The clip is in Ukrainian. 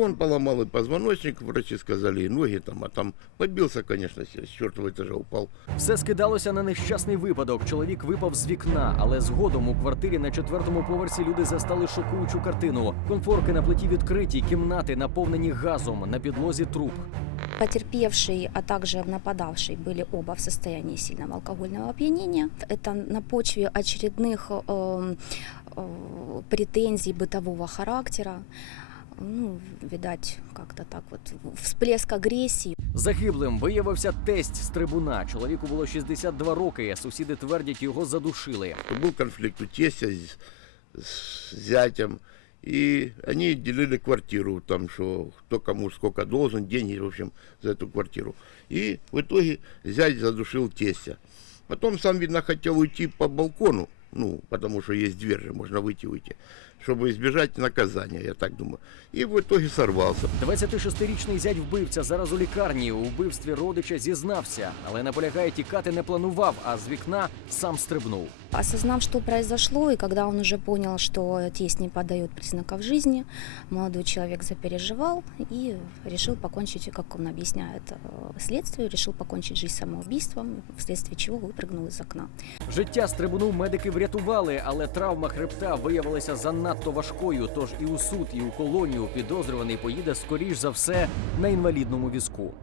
он поломал и позвоночник, врачи сказали, и ноги там, а там побился, конечно, с четвертого этажа упал. Все скидалося на нещасний випадок. Чоловік випав з вікна, але згодом у квартирі на четвертому поверсі люди застали шокуючу картину. Конфорки на плиті відкриті, кімнати наповнені газом, на підлозі труп. Потерпевший, а также нападавший были оба в состоянии сильного алкогольного опьянения. Это на почве очередных э, э, претензий бытового характера. Ну, видать, как-то так вот всплеск агрессии. Загиблим виявився тесть з трибуна. Чоловіку було 62 роки. Сусіди твердять, його задушили. Был конфликт у тестя с, с зятем, и они делили квартиру, там, что кто кому сколько должен, деньги, в общем, за эту квартиру. И в итоге зять задушил тестя. Потом сам, видно, хотел уйти по балкону, ну, потому что есть дверь же, можно выйти выйти, чтобы избежать наказания, я так думаю. И в итоге сорвался. 26-річний зять вбивця зараз у лікарні. У вбивстві родича зізнався, але наполягає тікати не планував, а з вікна сам стрибнув. Осознав, что произошло, и когда он уже понял, что тесть не подает признаков жизни, молодой человек запереживал и решил покончить, как он объясняет э, следствию, решил покончить жизнь самоубийством, вследствие чего выпрыгнул из окна. Життя стрибуну медики врятували, але травма хребта виявилася занадто важкою. Тож і у суд, і у колонію підозрюваний поїде скоріш за все на інвалідному візку.